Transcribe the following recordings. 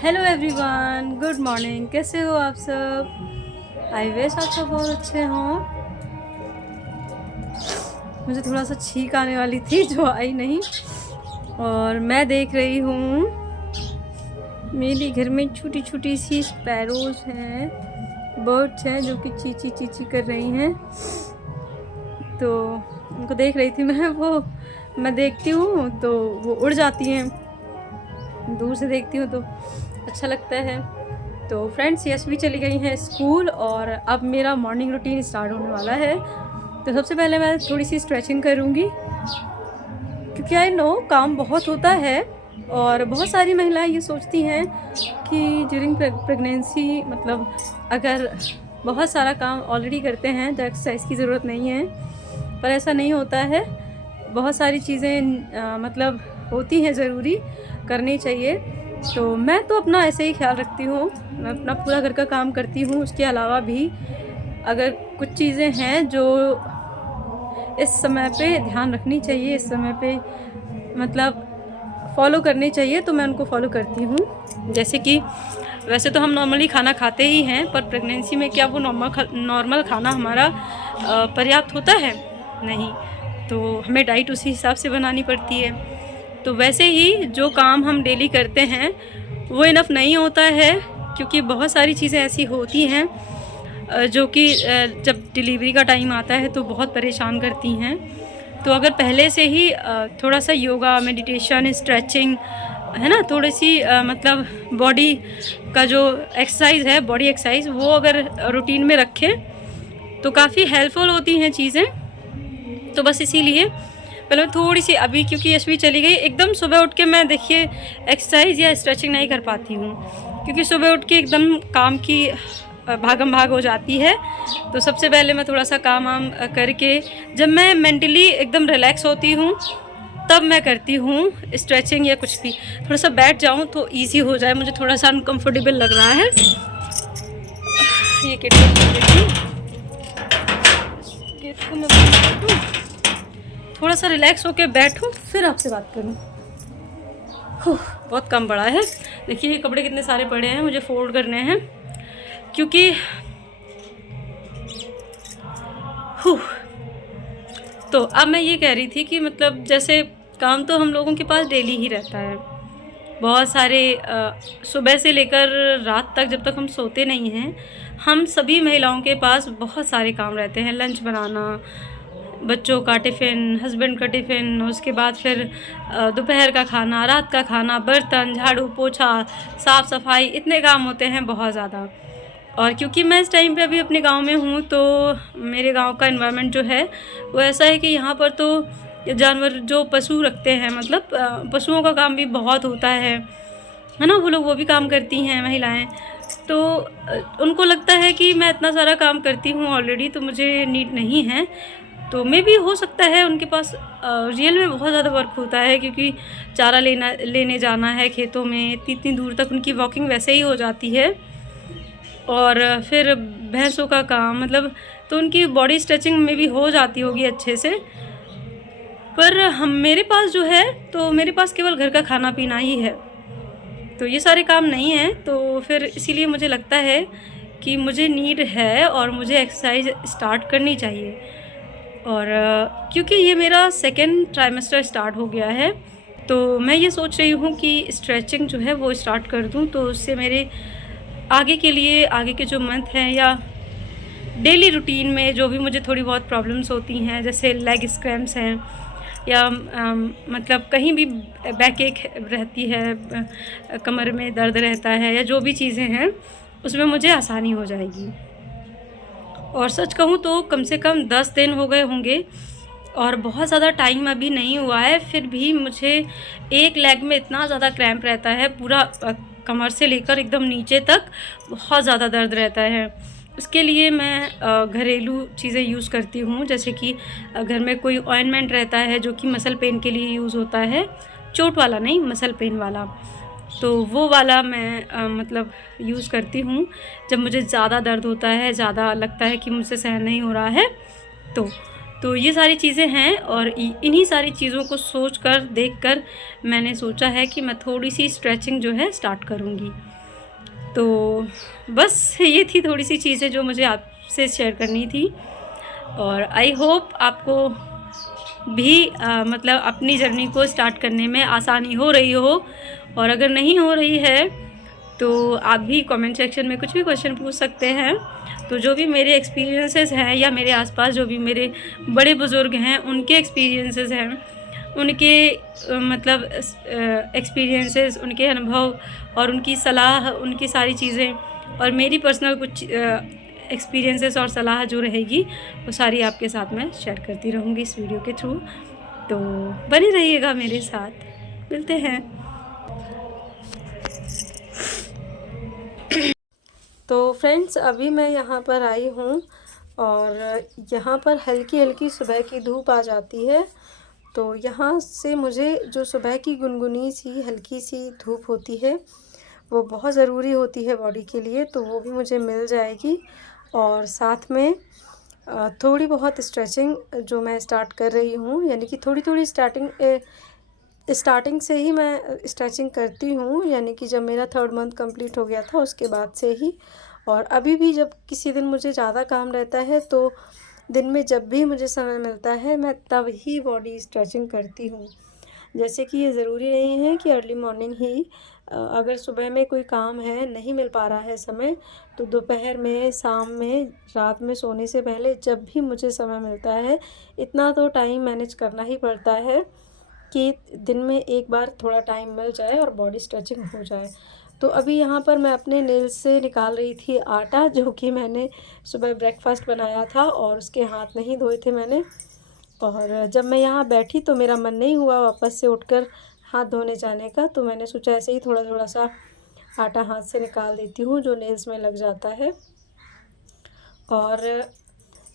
Hello everyone, good morning. कैसे हो आप सब? आई विश आप सब बहुत अच्छे हों। मुझे थोड़ा सा छींक आने वाली थी जो आई नहीं। और मैं देख रही हूँ मेरे घर में छोटी छोटी सी स्पैरोज हैं, बर्ड्स हैं जो कि चींची चींची कर रही हैं। तो उनको देख रही थी मैं देखती हूँ तो वो उड़ जाती हैं। दूर से देखती हूँ तो अच्छा लगता है। तो फ्रेंड्स, यशवी चली गई हैं स्कूल और अब मेरा मॉर्निंग रूटीन स्टार्ट होने वाला है। तो सबसे पहले मैं थोड़ी सी स्ट्रेचिंग करूँगी क्योंकि आई नो काम बहुत होता है। और बहुत सारी महिलाएं ये सोचती हैं कि ड्यूरिंग प्रेगनेंसी मतलब अगर बहुत सारा काम ऑलरेडी करते हैं तो एक्सरसाइज की ज़रूरत नहीं है, पर ऐसा नहीं होता है। बहुत सारी चीज़ें मतलब होती हैं, ज़रूरी करनी चाहिए। तो मैं तो अपना ऐसे ही ख्याल रखती हूँ, मैं अपना पूरा घर का काम करती हूँ। उसके अलावा भी अगर कुछ चीज़ें हैं जो इस समय पे ध्यान रखनी चाहिए, इस समय पे मतलब फॉलो करनी चाहिए, तो मैं उनको फॉलो करती हूँ। जैसे कि वैसे तो हम नॉर्मली खाना खाते ही हैं, पर प्रेगनेंसी में क्या वो नॉर्मल खाना हमारा पर्याप्त होता है? नहीं। तो हमें डाइट उसी हिसाब से बनानी पड़ती है। तो वैसे ही जो काम हम डेली करते हैं वो इनफ नहीं होता है, क्योंकि बहुत सारी चीज़ें ऐसी होती हैं जो कि जब डिलीवरी का टाइम आता है तो बहुत परेशान करती हैं। तो अगर पहले से ही थोड़ा सा योगा, मेडिटेशन, स्ट्रेचिंग है ना, थोड़ी सी मतलब बॉडी का जो एक्सरसाइज है, बॉडी एक्सरसाइज, वो अगर रूटीन में रखें तो काफ़ी हेल्पफुल होती हैं चीज़ें। तो बस इसीलिए पहले थोड़ी सी, अभी क्योंकि यशवी चली गई, एकदम सुबह उठ के मैं देखिए एक्सरसाइज या स्ट्रेचिंग नहीं कर पाती हूँ, क्योंकि सुबह उठ के एकदम काम की भागम भाग हो जाती है। तो सबसे पहले मैं थोड़ा सा काम वाम करके जब मैं मेंटली एकदम रिलैक्स होती हूँ तब मैं करती हूँ स्ट्रेचिंग या कुछ भी। थोड़ा सा बैठ जाऊँ तो इजी हो जाए, मुझे थोड़ा सा अनकम्फर्टेबल लग रहा है। ये गेट को मैं बंद कर दूँ, थोड़ा सा रिलैक्स होके बैठूँ फिर आपसे बात करूँ। बहुत कम पड़ा है। देखिए ये कपड़े कितने सारे पड़े हैं, मुझे फोल्ड करने हैं, क्योंकि तो अब मैं ये कह रही थी कि मतलब जैसे काम तो हम लोगों के पास डेली ही रहता है, बहुत सारे सुबह से लेकर रात तक, जब तक हम सोते नहीं हैं, हम सभी महिलाओं के पास बहुत सारे काम रहते हैं। लंच बनाना, बच्चों का टिफ़िन, हस्बैंड का टिफ़िन, उसके बाद फिर दोपहर का खाना, रात का खाना, बर्तन, झाड़ू पोछा, साफ़ सफाई, इतने काम होते हैं बहुत ज़्यादा। और क्योंकि मैं इस टाइम पे अभी अपने गांव में हूँ, तो मेरे गांव का एनवायरनमेंट जो है वो ऐसा है कि यहाँ पर तो जानवर जो पशु रखते हैं, मतलब पशुओं का काम भी बहुत होता है ना, वो भी काम करती हैं महिलाएं। तो उनको लगता है कि मैं इतना सारा काम करती हूँ ऑलरेडी, तो मुझे नीड नहीं है। तो मे भी हो सकता है उनके पास रियल में बहुत ज़्यादा वर्क होता है, क्योंकि चारा लेने जाना है खेतों में, इतनी दूर तक उनकी वॉकिंग वैसे ही हो जाती है। और फिर भैंसों का काम, मतलब तो उनकी बॉडी स्ट्रेचिंग में भी हो जाती होगी अच्छे से। पर मेरे पास जो है, तो मेरे पास केवल घर का खाना पीना ही है, तो ये सारे काम नहीं हैं। तो फिर इसीलिए मुझे लगता है कि मुझे नीड है और मुझे एक्सरसाइज स्टार्ट करनी चाहिए। और क्योंकि ये मेरा सेकेंड ट्राइमेस्टर स्टार्ट हो गया है, तो मैं ये सोच रही हूँ कि स्ट्रेचिंग जो है वो स्टार्ट कर दूँ, तो उससे मेरे आगे के लिए, आगे के जो मंथ हैं या डेली रूटीन में जो भी मुझे थोड़ी बहुत प्रॉब्लम्स होती हैं, जैसे लेग क्रैम्प्स हैं या मतलब कहीं भी बैक एक रहती है, कमर में दर्द रहता है, या जो भी चीज़ें हैं उसमें मुझे आसानी हो जाएगी। और सच कहूँ तो कम से कम 10 दिन हो गए होंगे और बहुत ज़्यादा टाइम अभी नहीं हुआ है, फिर भी मुझे एक लेग में इतना ज़्यादा क्रैम्प रहता है, पूरा कमर से लेकर एकदम नीचे तक बहुत ज़्यादा दर्द रहता है। उसके लिए मैं घरेलू चीज़ें यूज़ करती हूँ, जैसे कि घर में कोई ऑइंटमेंट रहता है जो कि मसल पेन के लिए यूज़ होता है, चोट वाला नहीं, मसल पेन वाला। तो वो वाला मैं मतलब यूज़ करती हूँ जब मुझे ज़्यादा दर्द होता है, ज़्यादा लगता है कि मुझसे सहन नहीं हो रहा है। तो तो ये सारी चीज़ें हैं और इन्हीं सारी चीज़ों को सोच कर देख कर मैंने सोचा है कि मैं थोड़ी सी स्ट्रेचिंग जो है स्टार्ट करूँगी। तो बस ये थी थोड़ी सी चीज़ें जो मुझे आपसे शेयर करनी थी और आई होप आपको भी मतलब अपनी जर्नी को स्टार्ट करने में आसानी हो रही हो, और अगर नहीं हो रही है तो आप भी कमेंट सेक्शन में कुछ भी क्वेश्चन पूछ सकते हैं। तो जो भी मेरे एक्सपीरियंसेस हैं या मेरे आसपास जो भी मेरे बड़े बुज़ुर्ग हैं उनके एक्सपीरियंसेस हैं, उनके मतलब एक्सपीरियंसेस, उनके अनुभव और उनकी सलाह, उनकी सारी चीज़ें और मेरी पर्सनल कुछ एक्सपीरियंसेस और सलाह जो रहेगी वो सारी आपके साथ मैं शेयर करती रहूँगी इस वीडियो के थ्रू। तो बने रहिएगा मेरे साथ, मिलते हैं। तो फ्रेंड्स अभी मैं यहाँ पर आई हूँ और यहाँ पर हल्की हल्की सुबह की धूप आ जाती है। तो यहाँ से मुझे जो सुबह की गुनगुनी सी हल्की सी धूप होती है वो बहुत ज़रूरी होती है बॉडी के लिए, तो वो भी मुझे मिल जाएगी। और साथ में थोड़ी बहुत स्ट्रेचिंग जो मैं स्टार्ट कर रही हूँ, यानी कि थोड़ी थोड़ी स्टार्टिंग से ही मैं स्ट्रेचिंग करती हूँ, यानी कि जब मेरा 3rd मंथ कंप्लीट हो गया था उसके बाद से ही। और अभी भी जब किसी दिन मुझे ज़्यादा काम रहता है तो दिन में जब भी मुझे समय मिलता है मैं तब ही बॉडी स्ट्रेचिंग करती हूँ। जैसे कि ये ज़रूरी नहीं है कि अर्ली मॉर्निंग ही, अगर सुबह में कोई काम है, नहीं मिल पा रहा है समय, तो दोपहर में, शाम में, रात में सोने से पहले जब भी मुझे समय मिलता है, इतना तो टाइम मैनेज करना ही पड़ता है कि दिन में एक बार थोड़ा टाइम मिल जाए और बॉडी स्ट्रेचिंग हो जाए। तो अभी यहाँ पर मैं अपने नेल्स से निकाल रही थी आटा, जो कि मैंने सुबह ब्रेकफास्ट बनाया था और उसके हाथ नहीं धोए थे मैंने। और जब मैं यहाँ बैठी तो मेरा मन नहीं हुआ वापस से उठकर हाथ धोने जाने का, तो मैंने सोचा ऐसे ही थोड़ा थोड़ा सा आटा हाथ से निकाल देती हूँ जो नेल्स में लग जाता है। और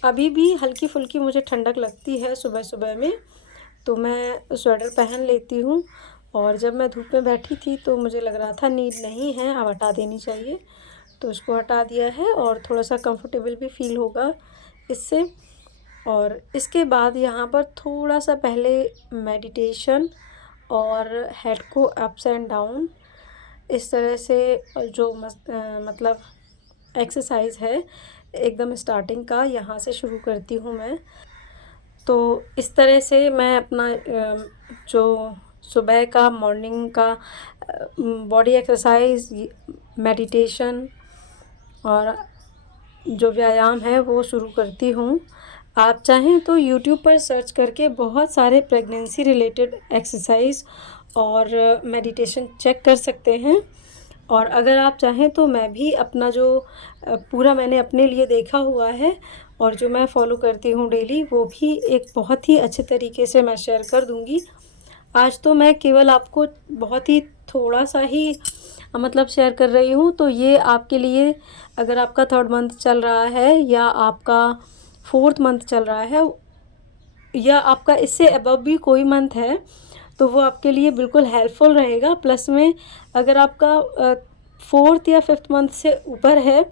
अभी भी हल्की फुल्की मुझे ठंडक लगती है सुबह सुबह में, तो मैं स्वेटर पहन लेती हूँ। और जब मैं धूप में बैठी थी तो मुझे लग रहा था नीड नहीं है, अब हटा देनी चाहिए, तो उसको हटा दिया है और थोड़ा सा कंफर्टेबल भी फील होगा इससे। और इसके बाद यहाँ पर थोड़ा सा पहले मेडिटेशन और हेड को अप्स एंड डाउन इस तरह से जो मतलब एक्सरसाइज है एकदम स्टार्टिंग का, यहाँ से शुरू करती हूँ मैं। तो इस तरह से मैं अपना जो सुबह का मॉर्निंग का बॉडी एक्सरसाइज, मेडिटेशन और जो व्यायाम है वो शुरू करती हूँ। आप चाहें तो यूट्यूब पर सर्च करके बहुत सारे प्रेगनेंसी रिलेटेड एक्सरसाइज और मेडिटेशन चेक कर सकते हैं। और अगर आप चाहें तो मैं भी अपना जो पूरा मैंने अपने लिए देखा हुआ है और जो मैं फॉलो करती हूँ डेली, वो भी एक बहुत ही अच्छे तरीके से मैं शेयर कर दूँगी। आज तो मैं केवल आपको बहुत ही थोड़ा सा ही मतलब शेयर कर रही हूँ, तो ये आपके लिए अगर आपका 3rd मंथ चल रहा है या आपका 4th मंथ चल रहा है या आपका इससे अबव भी कोई मंथ है, तो वो आपके लिए बिल्कुल हेल्पफुल रहेगा। प्लस में अगर आपका 4th या 5th मंथ से ऊपर है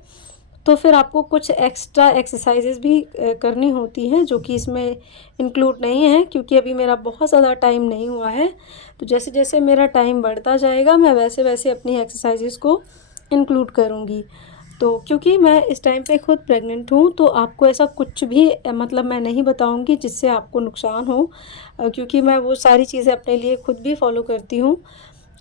तो फिर आपको कुछ एक्स्ट्रा एक्सरसाइजेज़ भी करनी होती हैं जो कि इसमें इंक्लूड नहीं है, क्योंकि अभी मेरा बहुत ज़्यादा टाइम नहीं हुआ है। तो जैसे जैसे मेरा टाइम बढ़ता जाएगा मैं वैसे वैसे अपनी एक्सरसाइजेज़ को इंक्लूड करूँगी। तो क्योंकि मैं इस टाइम पे खुद प्रेग्नेंट हूँ तो आपको ऐसा कुछ भी मतलब मैं नहीं बताऊँगी जिससे आपको नुकसान हो, क्योंकि मैं वो सारी चीज़ें अपने लिए खुद भी फॉलो करती हूँ।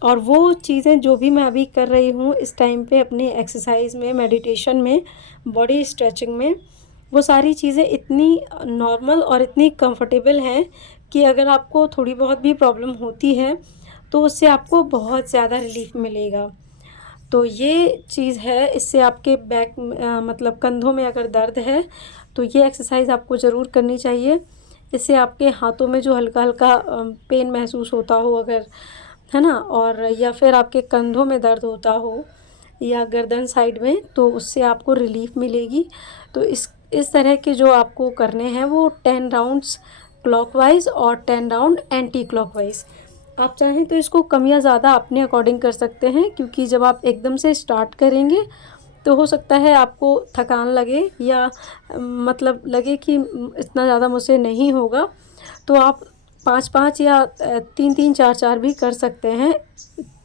और वो चीज़ें जो भी मैं अभी कर रही हूँ इस टाइम पे अपनी एक्सरसाइज में, मेडिटेशन में, बॉडी स्ट्रेचिंग में, वो सारी चीज़ें इतनी नॉर्मल और इतनी कंफर्टेबल हैं कि अगर आपको थोड़ी बहुत भी प्रॉब्लम होती है तो उससे आपको बहुत ज़्यादा रिलीफ मिलेगा। तो ये चीज़ है, इससे आपके बैक मतलब कंधों में अगर दर्द है तो ये एक्सरसाइज आपको ज़रूर करनी चाहिए। इससे आपके हाथों में जो हल्का हल्का पेन महसूस होता हो अगर, है ना, और या फिर आपके कंधों में दर्द होता हो या गर्दन साइड में, तो उससे आपको रिलीफ मिलेगी। तो इस तरह के जो आपको करने हैं वो 10 राउंड्स क्लॉकवाइज और 10 राउंड एंटी क्लॉकवाइज। आप चाहें तो इसको कम या ज़्यादा अपने अकॉर्डिंग कर सकते हैं, क्योंकि जब आप एकदम से स्टार्ट करेंगे तो हो सकता है आपको थकान लगे या मतलब लगे कि इतना ज़्यादा मुझसे नहीं होगा, तो आप 5-5 या 3-3 4-4 भी कर सकते हैं।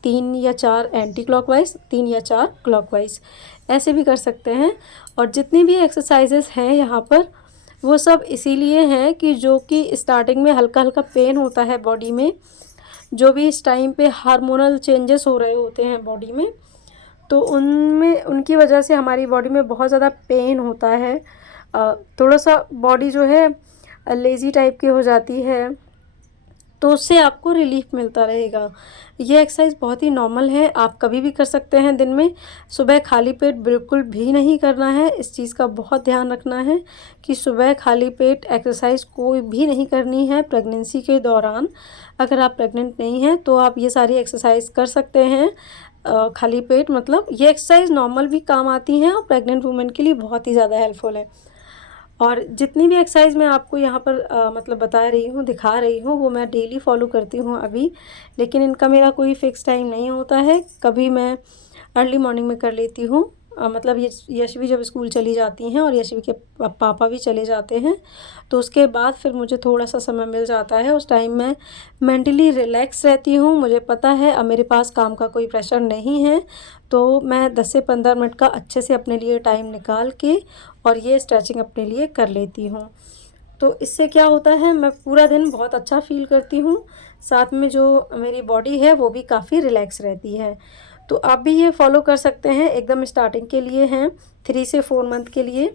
3 या 4 एंटी क्लॉकवाइज़, 3 या 4 क्लॉकवाइज़, ऐसे भी कर सकते हैं। और जितनी भी एक्सरसाइजेस हैं यहाँ पर, वो सब इसीलिए हैं कि जो कि स्टार्टिंग में हल्का हल्का पेन होता है बॉडी में, जो भी इस टाइम पे हार्मोनल चेंजेस हो रहे होते हैं बॉडी में, तो उनमें उनकी वजह से हमारी बॉडी में बहुत ज़्यादा पेन होता है। थोड़ा सा बॉडी जो है लेज़ी टाइप की हो जाती है, तो उससे आपको रिलीफ मिलता रहेगा। ये एक्सरसाइज बहुत ही नॉर्मल है, आप कभी भी कर सकते हैं दिन में। सुबह खाली पेट बिल्कुल भी नहीं करना है, इस चीज़ का बहुत ध्यान रखना है कि सुबह खाली पेट एक्सरसाइज कोई भी नहीं करनी है प्रेगनेंसी के दौरान। अगर आप प्रेग्नेंट नहीं हैं तो आप ये सारी एक्सरसाइज कर सकते हैं खाली पेट। मतलब ये एक्सरसाइज नॉर्मल भी काम आती हैं और प्रेग्नेंट वुमेन के लिए बहुत ही ज़्यादा हेल्पफुल है। और जितनी भी एक्सरसाइज मैं आपको यहाँ पर मतलब बता रही हूँ, दिखा रही हूँ, वो मैं डेली फॉलो करती हूँ अभी। लेकिन इनका मेरा कोई फ़िक्स टाइम नहीं होता है, कभी मैं अर्ली मॉर्निंग में कर लेती हूँ। मतलब यशवी जब स्कूल चली जाती हैं और यशवी के पापा भी चले जाते हैं, तो उसके बाद फिर मुझे थोड़ा सा समय मिल जाता है। उस टाइम मैं मेंटली रिलैक्स रहती हूँ, मुझे पता है अब मेरे पास काम का कोई प्रेशर नहीं है, तो मैं 10 से 15 मिनट का अच्छे से अपने लिए टाइम निकाल के और ये स्ट्रेचिंग अपने लिए कर लेती हूँ। तो इससे क्या होता है, मैं पूरा दिन बहुत अच्छा फ़ील करती हूँ, साथ में जो मेरी बॉडी है वो भी काफ़ी रिलैक्स रहती है। तो आप भी ये फॉलो कर सकते हैं, एकदम स्टार्टिंग के लिए हैं, 3 से 4 मंथ के लिए।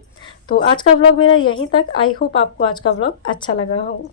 तो आज का व्लॉग मेरा यहीं तक। आई होप आपको आज का व्लॉग अच्छा लगा हो।